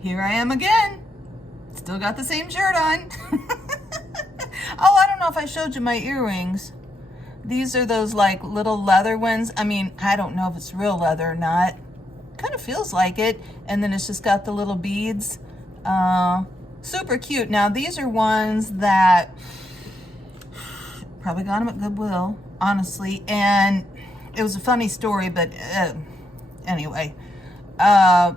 here I am again. Still got the same shirt on. Oh, I don't know if I showed you my earrings. These are those like little leather ones. I mean, I don't know if it's real leather or not. Kind of feels like it. And then it's just got the little beads. Super cute. Now these are ones that probably got them at Goodwill, honestly. And it was a funny story, but anyway, I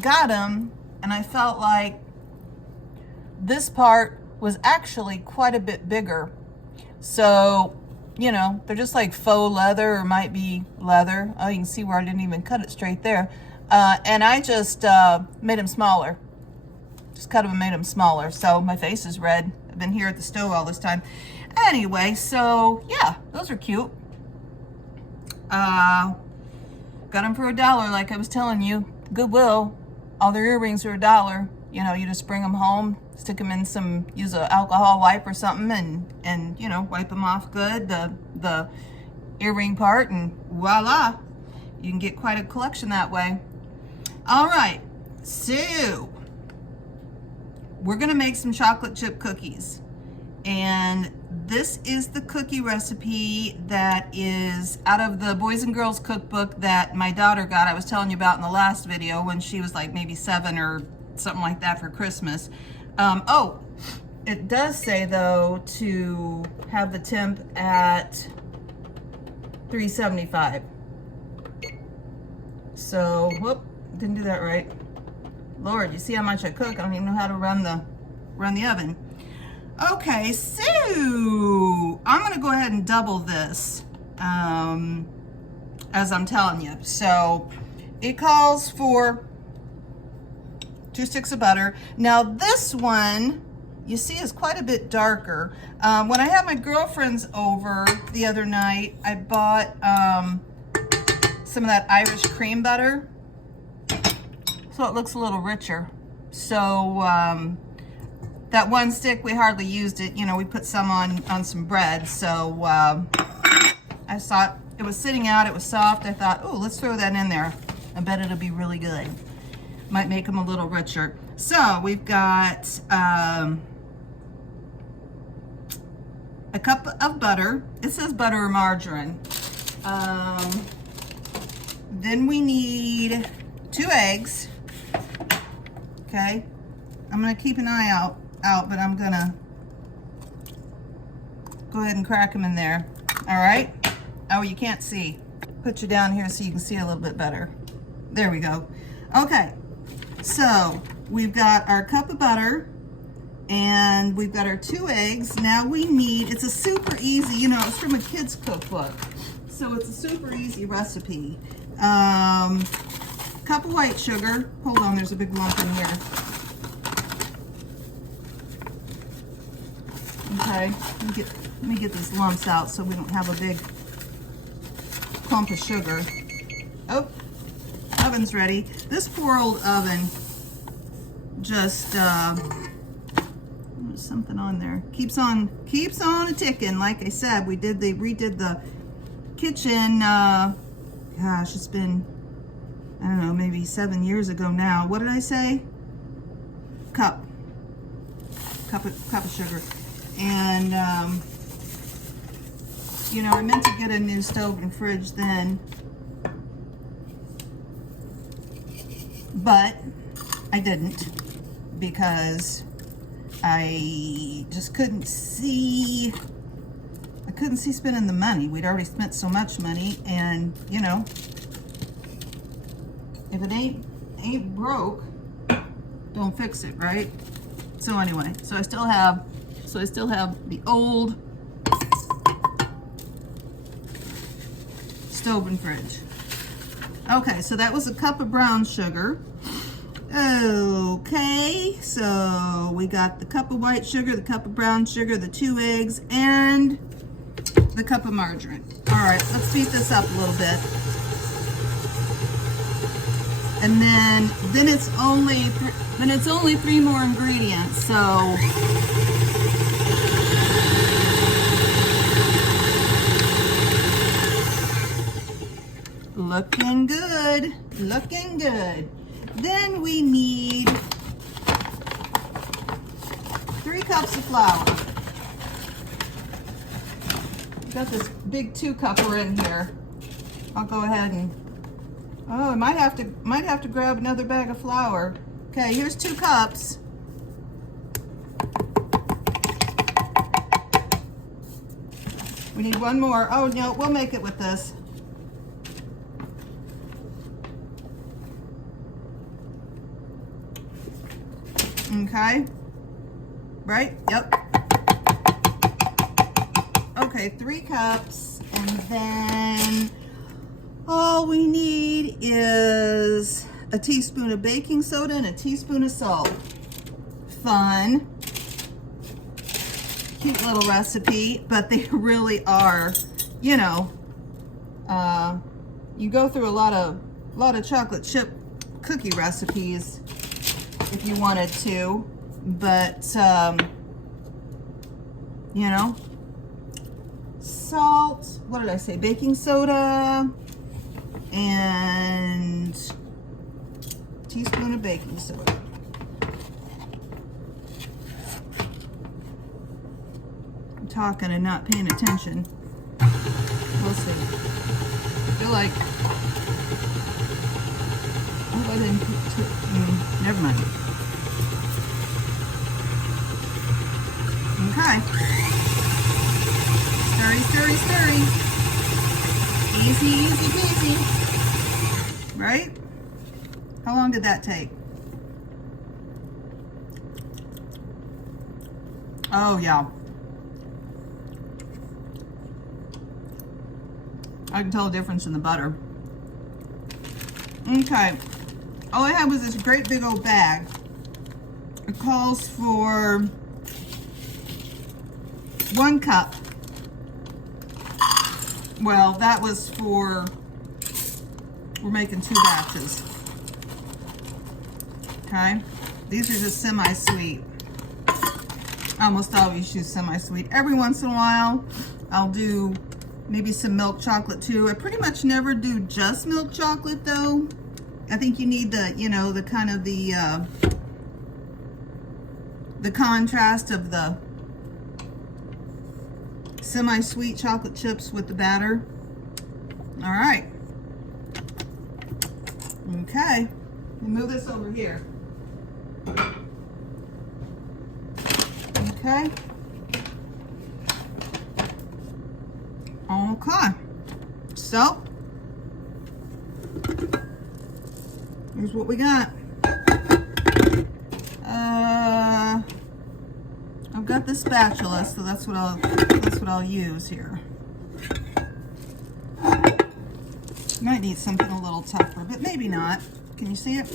got them and I felt like this part was actually quite a bit bigger. So, you know, they're just like faux leather or might be leather. Oh, you can see where I didn't even cut it straight there. And I just made them smaller. Just cut them and made them smaller. So my face is red. I've been here at the stove all this time. Anyway, so yeah, those are cute. Got them for $1, like I was telling you. Goodwill, all their earrings are $1. You know, you just bring them home, stick them in some, use an alcohol wipe or something, and you know, wipe them off good, the earring part, and voila, you can get quite a collection that way. All right, so we're gonna make some chocolate chip cookies, and this is the cookie recipe that is out of the Boys and Girls Cookbook that my daughter got. I was telling you about in the last video when she was like maybe 7 or something like that for Christmas. Oh, it does say though to have the temp at 375. So, whoop, didn't do that right. Lord, you see how much I cook? I don't even know how to run the oven. Okay, so I'm gonna go ahead and double this as I'm telling you. So it calls for 2 sticks of butter. Now this one, you see, is quite a bit darker. When I had my girlfriends over the other night, I bought some of that Irish cream butter, so it looks a little richer. So that 1 stick, we hardly used it. You know, we put some on some bread. So I saw it was sitting out, it was soft. I thought, oh, let's throw that in there. I bet it'll be really good. Might make them a little richer. So we've got a cup of butter. It says butter or margarine. Then we need 2 eggs. Okay, I'm gonna keep an eye out, but I'm gonna go ahead and crack them in there. All right. Oh, you can't see. Put you down here so you can see a little bit better. There we go. Okay. So we've got our cup of butter and we've got our 2 eggs. Now we need, it's a super easy, you know, it's from a kid's cookbook. So it's a super easy recipe. Cup of white sugar. Hold on, there's a big lump in here. Okay, let me get these lumps out so we don't have a big clump of sugar. Oh, oven's ready. This poor old oven just there's something on there. Keeps on a ticking. Like I said, we redid the kitchen. Gosh, it's been, I don't know, maybe 7 years ago now. What did I say? Cup of sugar. And you know, I meant to get a new stove and fridge then, but I didn't because I just couldn't see spending the money. We'd already spent so much money, and you know, if it ain't broke, don't fix it, right? So anyway, so I still have the old stove and fridge. Okay, so that was a cup of brown sugar. Okay, so we got the cup of white sugar, the cup of brown sugar, the 2 eggs, and the cup of margarine. All right, let's beat this up a little bit. And then it's only 3 more ingredients. So looking good, looking good. Then we need 3 cups of flour. Got this big 2-cupper in here. I'll go ahead and, oh, I might have to grab another bag of flour. Okay, here's 2 cups. We need 1 more. Oh no, we'll make it with this. Okay. Right? Yep. Okay, 3 cups, and then all we need is a teaspoon of baking soda and a teaspoon of salt. Fun. Cute little recipe, but they really are, you know, you go through a lot of chocolate chip cookie recipes if you wanted to, but you know, salt, what did I say, baking soda, and a teaspoon of baking soda. Talking and not paying attention. We'll see. I feel like, oh, I didn't put never mind. Okay. Stirry, stirry, stirry. Easy, easy peasy. Right? How long did that take? Oh yeah. I can tell a difference in the butter. Okay, all I had was this great big old bag. It calls for 1 cup. Well, that was for, we're making 2 batches. Okay, these are just semi-sweet. I almost always use semi-sweet. Every once in a while, I'll do maybe some milk chocolate too. I pretty much never do just milk chocolate though. I think you need the, you know, the kind of the contrast of the semi-sweet chocolate chips with the batter. All right. Okay. We'll move this over here. Okay. Okay, so here's what we got. I've got the spatula, so that's what I'll use here. Might need something a little tougher, but maybe not. Can you see it?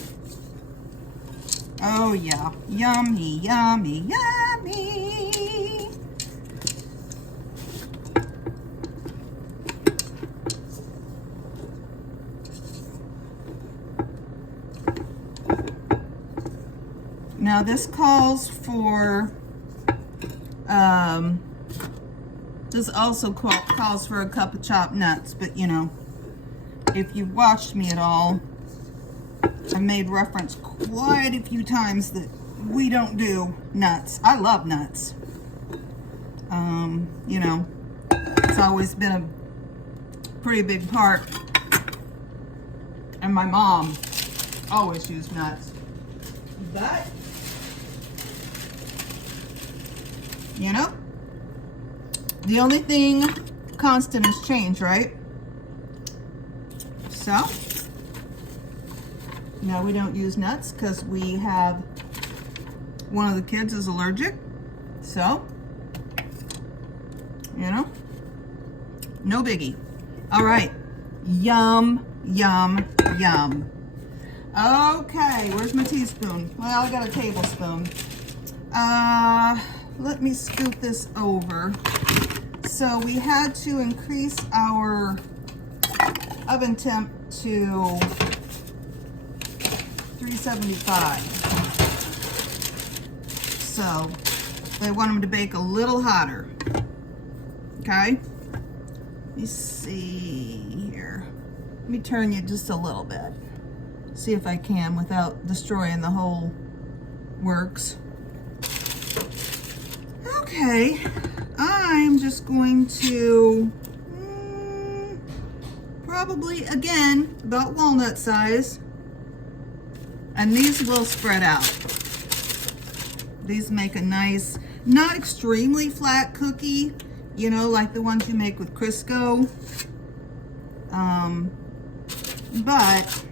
Oh yeah, yummy, yummy, yummy. Now this calls for, this also calls for a cup of chopped nuts, but you know, if you've watched me at all, I made reference quite a few times that we don't do nuts. I love nuts. You know, it's always been a pretty big part, and my mom always used nuts, but you know, the only thing constant is change, right? So, now we don't use nuts because we have, one of the kids is allergic. So, you know, no biggie. All right, yum, yum, yum. Okay, where's my teaspoon? Well, I got a tablespoon. Let me scoot this over. So we had to increase our oven temp to 375. So I want them to bake a little hotter. Okay? Let me see here. Let me turn you just a little bit. see if I can without destroying the whole works. Okay, I'm just going to probably, again, about walnut size. And these will spread out. These make a nice, not extremely flat cookie, you know, like the ones you make with Crisco. But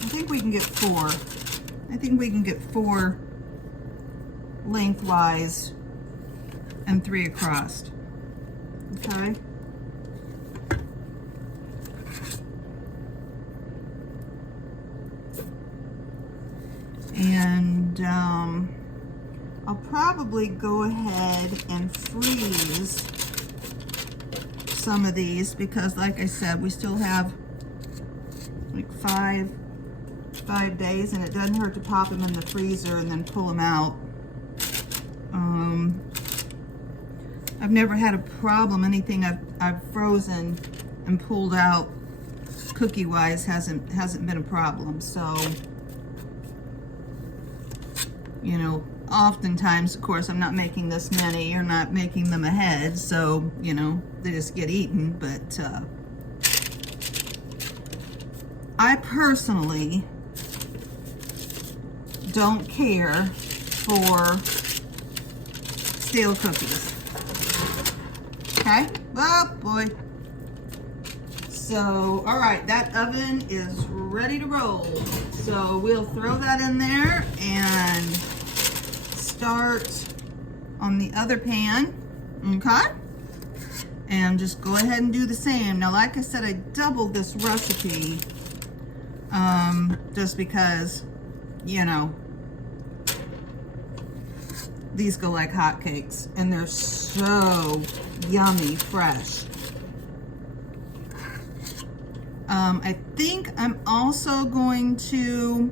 I think we can get 4. I think we can get 4 lengthwise and 3 across. Okay. And I'll probably go ahead and freeze some of these because, like I said, we still have like 5 days, and it doesn't hurt to pop them in the freezer and then pull them out. I've never had a problem. Anything I've frozen and pulled out cookie wise hasn't been a problem. So, you know, oftentimes, of course, I'm not making this many. You're not making them ahead, so, you know, they just get eaten. But I personally don't care for stale cookies. Okay? Oh, boy. So, all right, that oven is ready to roll. So we'll throw that in there and start on the other pan, okay? And just go ahead and do the same. Now, like I said, I doubled this recipe just because, you know, these go like hotcakes, and they're so yummy fresh. I think I'm also going to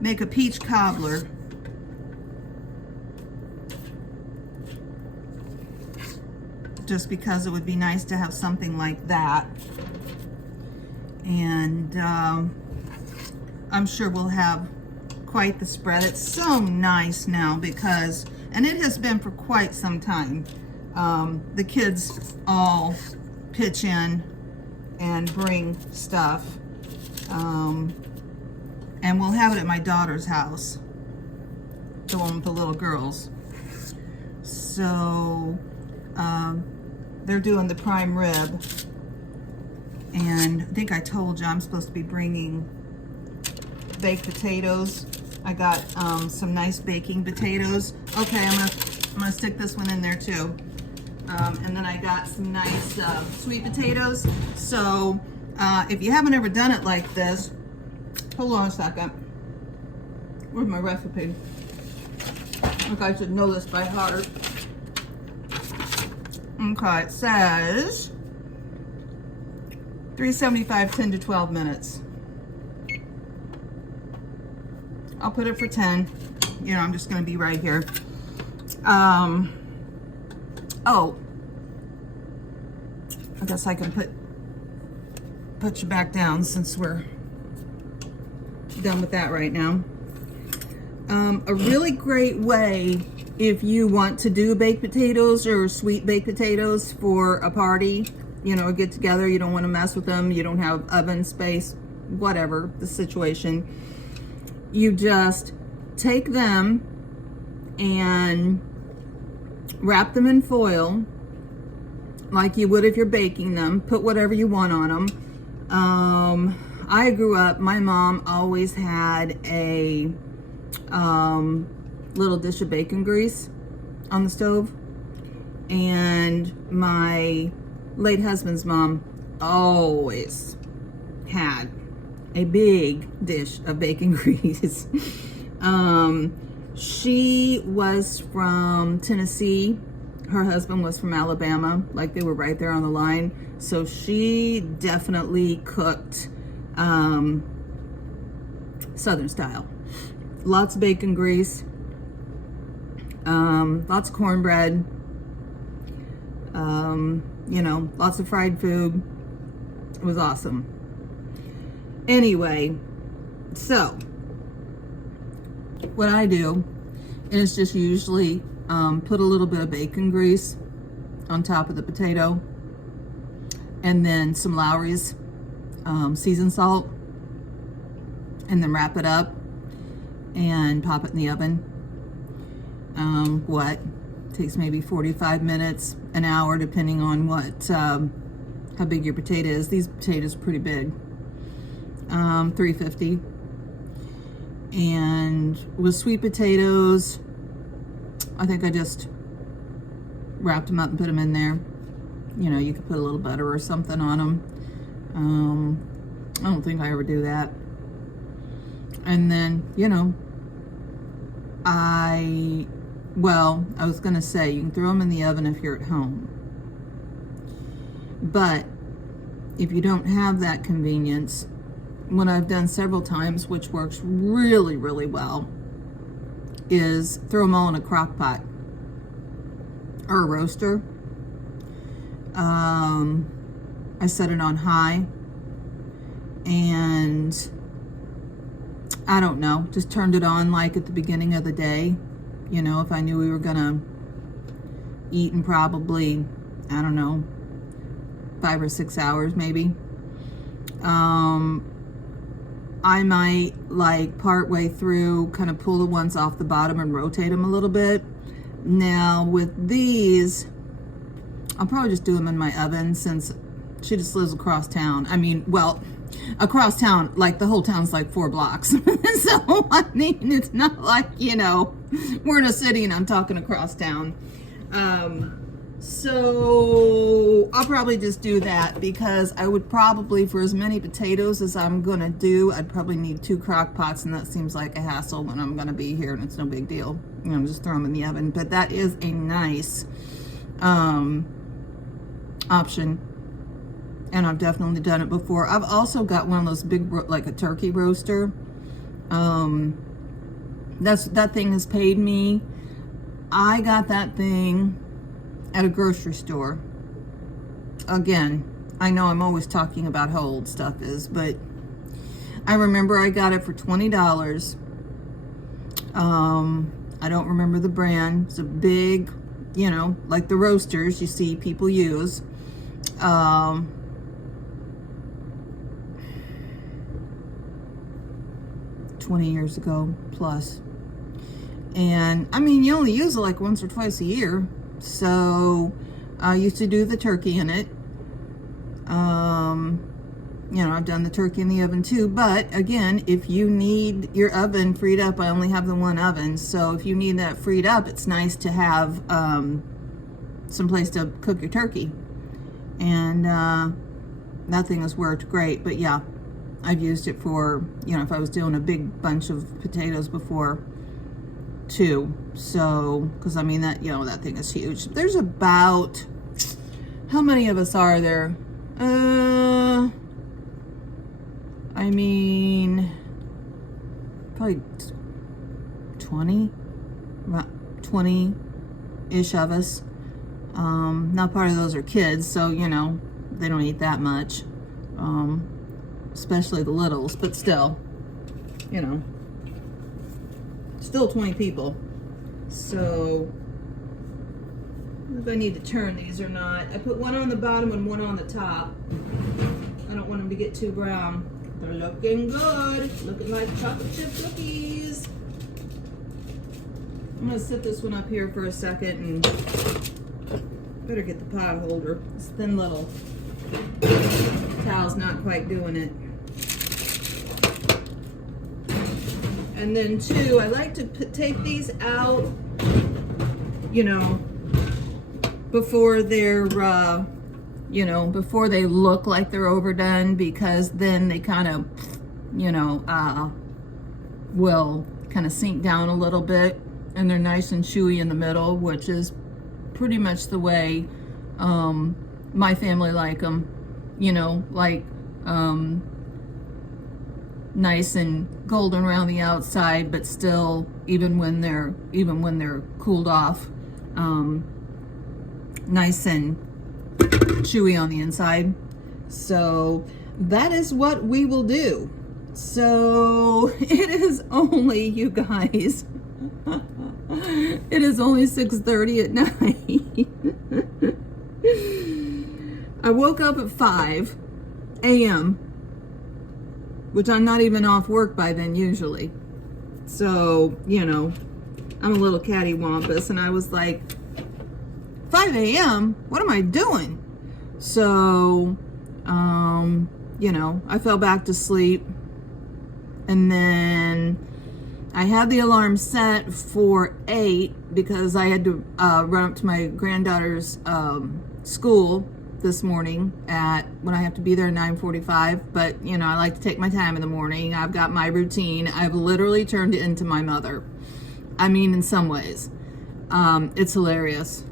make a peach cobbler. Just because it would be nice to have something like that. And I'm sure we'll have quite the spread. It's so nice now because, and it has been for quite some time, the kids all pitch in and bring stuff, and we'll have it at my daughter's house, the one with the little girls. So they're doing the prime rib, and I think I told you I'm supposed to be bringing baked potatoes. I got some nice baking potatoes. Okay, I'm gonna stick this one in there too. And then I got some nice sweet potatoes. So if you haven't ever done it like this, hold on a second. Where's my recipe? Look, I should know this by heart. Okay, it says 375, 10 to 12 minutes. I'll put it for 10. You know, I'm just gonna be right here. Oh, I guess I can put you back down since we're done with that right now. A really great way if you want to do baked potatoes or sweet baked potatoes for a party, you know, get together, you don't want to mess with them, you don't have oven space, whatever the situation, you just take them and wrap them in foil like you would if you're baking them. Put whatever you want on them. I grew up, my mom always had a little dish of bacon grease on the stove, and my late husband's mom always had a big dish of bacon grease. She was from Tennessee. Her husband was from Alabama. Like, they were right there on the line. So she definitely cooked Southern style. Lots of bacon grease, lots of cornbread, You know, lots of fried food. It was awesome. Anyway, so what I do is just usually put a little bit of bacon grease on top of the potato, and then some Lowry's seasoned salt, and then wrap it up and pop it in the oven. What takes maybe 45 minutes, an hour, depending on what how big your potato is. These potatoes are pretty big. 350. And with sweet potatoes, I think I just wrapped them up and put them in there. You know, you could put a little butter or something on them. I don't think I ever do that. And then, you know, I was gonna say, you can throw them in the oven if you're at home. But if you don't have that convenience, what I've done several times, which works really, really well, is throw them all in a crock pot or a roaster. I set it on high, and I don't know, just turned it on like at the beginning of the day. You know, if I knew we were gonna eat in probably, I don't know, 5 or 6 hours maybe. I might, like, part way through, kind of pull the ones off the bottom and rotate them a little bit. Now with these, I'll probably just do them in my oven, since she just lives across town. I mean, well, across town, like the whole town's like 4 blocks. So, I mean, it's not like, you know, we're in a city and I'm talking across town. So I'll probably just do that, because I would probably, for as many potatoes as I'm gonna do, I'd probably need 2 crock pots, and that seems like a hassle when I'm gonna be here, and it's no big deal. You know, just throw them in the oven. But that is a nice option, and I've definitely done it before. I've also got one of those big, like a turkey roaster. That thing has paid me. I got that thing at a grocery store. Again, I know I'm always talking about how old stuff is, but I remember I got it for $20. I don't remember the brand. It's a big, you know, like the roasters you see people use. 20 years ago plus. And I mean, you only use it like once or twice a year. So I used to do the turkey in it. You know, I've done the turkey in the oven too. But again, if you need your oven freed up, I only have the one oven. So if you need that freed up, it's nice to have some place to cook your turkey. And that thing has worked great. But yeah, I've used it for, you know, if I was doing a big bunch of potatoes before too. So, because I mean, that, you know, that thing is huge. There's about, how many of us are there? I mean, probably 20, about 20-ish of us. Not part of those are kids, so, you know, they don't eat that much. Especially the littles, but still, you know, still 20 people. So, I don't know if I need to turn these or not. I put one on the bottom and one on the top. I don't want them to get too brown. They're looking good. Looking like chocolate chip cookies. I'm gonna set this one up here for a second, and better get the pot holder. This thin little towel's not quite doing it. And then too, I like to take these out, you know, before they're, you know, before they look like they're overdone, because then they kind of, you know, will kind of sink down a little bit, and they're nice and chewy in the middle, which is pretty much the way my family like them, you know, like nice and golden around the outside, but still, even when they're cooled off, nice and chewy on the inside. So that is what we will do. So it is only, you guys, it is only 6:30 at night. I woke up at 5 a.m., which I'm not even off work by then usually. So, you know, I'm a little cattywampus, and I was like, 5 a.m.? What am I doing? So, you know, I fell back to sleep, and then I had the alarm set for 8 because I had to run up to my granddaughter's school this morning when I have to be there at 9:45. But, you know, I like to take my time in the morning. I've got my routine. I've literally turned it into my mother. I mean, in some ways. It's hilarious.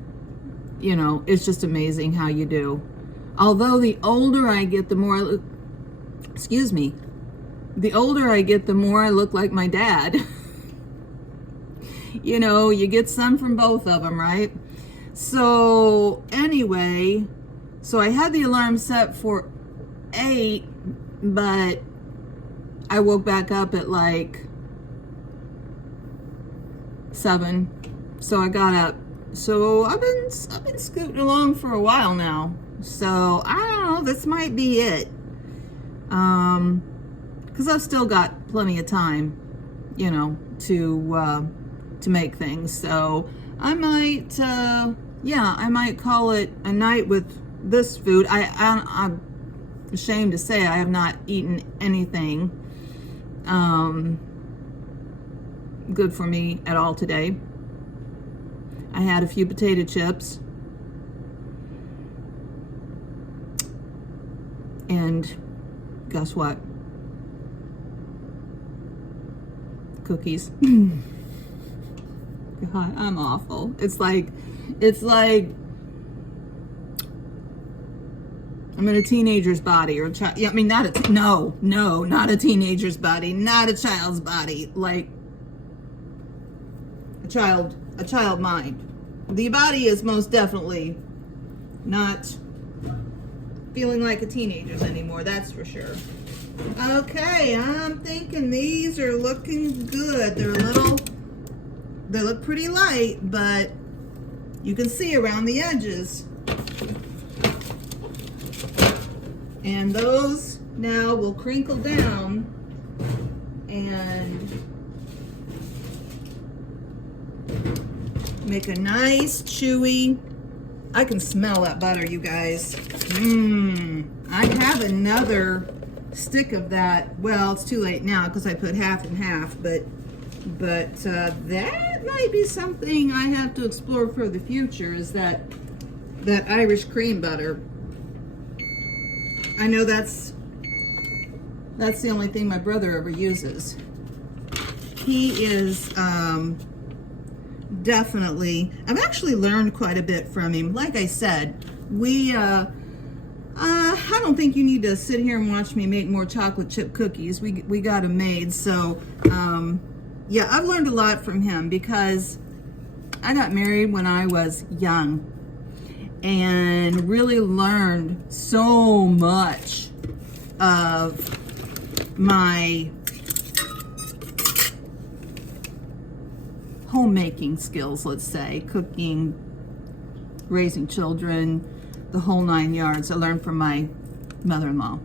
You know, it's just amazing how you do. Although the older I get, the more I look, the older I get, the more I look like my dad. You know, you get some from both of them, right? So anyway, so I had the alarm set for 8, but I woke back up at like 7. So I got up. So I've been scooting along for a while now. So I don't know, this might be it. Because I've still got plenty of time, you know, to make things. So I might, I might call it a night with this food. I'm ashamed to say I have not eaten anything good for me at all today. I had a few potato chips. And guess what? Cookies. God, I'm awful. It's like I'm in a teenager's body, or a child. Yeah, I mean, not a teenager's body, not a child's body, like a child mind. The body is most definitely not feeling like a teenager's anymore, that's for sure. Okay, I'm thinking these are looking good. They look pretty light, but you can see around the edges. And those now will crinkle down and make a nice chewy. I can smell that butter, you guys. I have another stick of that. Well, it's too late now because I put half and half, but that might be something I have to explore for the future, is that Irish cream butter. I know that's the only thing my brother ever uses. He is definitely, I've actually learned quite a bit from him. Like I said, I don't think you need to sit here and watch me make more chocolate chip cookies. We got them made. So, yeah, I've learned a lot from him because I got married when I was young and really learned so much of my homemaking skills, let's say, cooking, raising children, the whole 9 yards. I learned from my mother-in-law.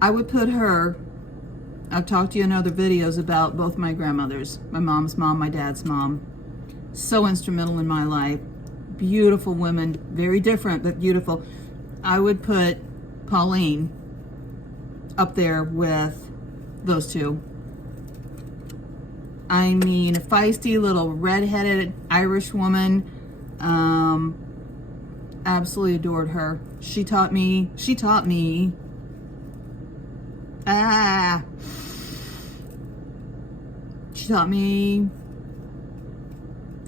I would put her, I've talked to you in other videos about both my grandmothers, my mom's mom, my dad's mom. So instrumental in my life. Beautiful women, very different, but beautiful. I would put Pauline up there with those two. I mean, a feisty little red-headed Irish woman. Absolutely adored her. She taught me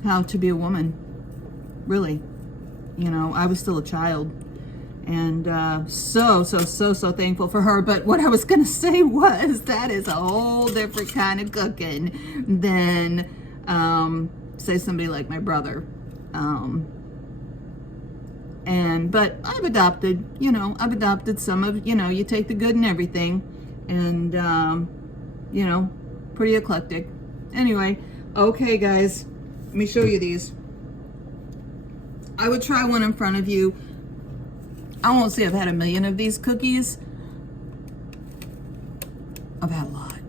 how to be a woman. Really. You know, I was still a child. And so thankful for her. But what I was going to say was that is a whole different kind of cooking than Say somebody like my brother. But I've adopted, I've adopted some of, you take the good in everything, and, pretty eclectic. Anyway, okay, guys, let me show you these. I would try one in front of you. I won't say I've had a million of these cookies. I've had a lot.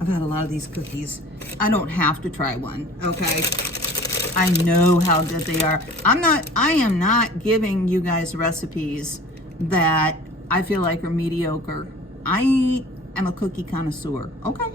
I've had a lot of these cookies. I don't have to try one, okay? I know how good they are. I am not giving you guys recipes that I feel like are mediocre. I am a cookie connoisseur, okay?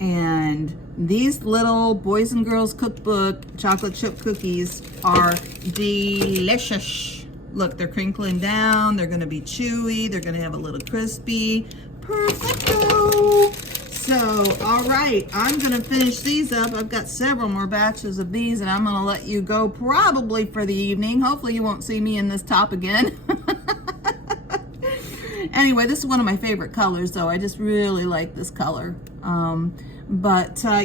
And these little Boys and Girls Cookbook chocolate chip cookies are delicious. Look, they're crinkling down. They're gonna be chewy. They're gonna have a little crispy. Perfecto. So, all right, I'm gonna finish these up. I've got several more batches of these, and I'm gonna let you go probably for the evening. Hopefully you won't see me in this top again. Anyway, this is one of my favorite colors, though. I just really like this color.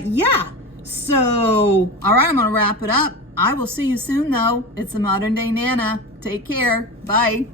Yeah, so, all right, I'm gonna wrap it up. I will see you soon, though. It's the Modern Day Nana. Take care. Bye.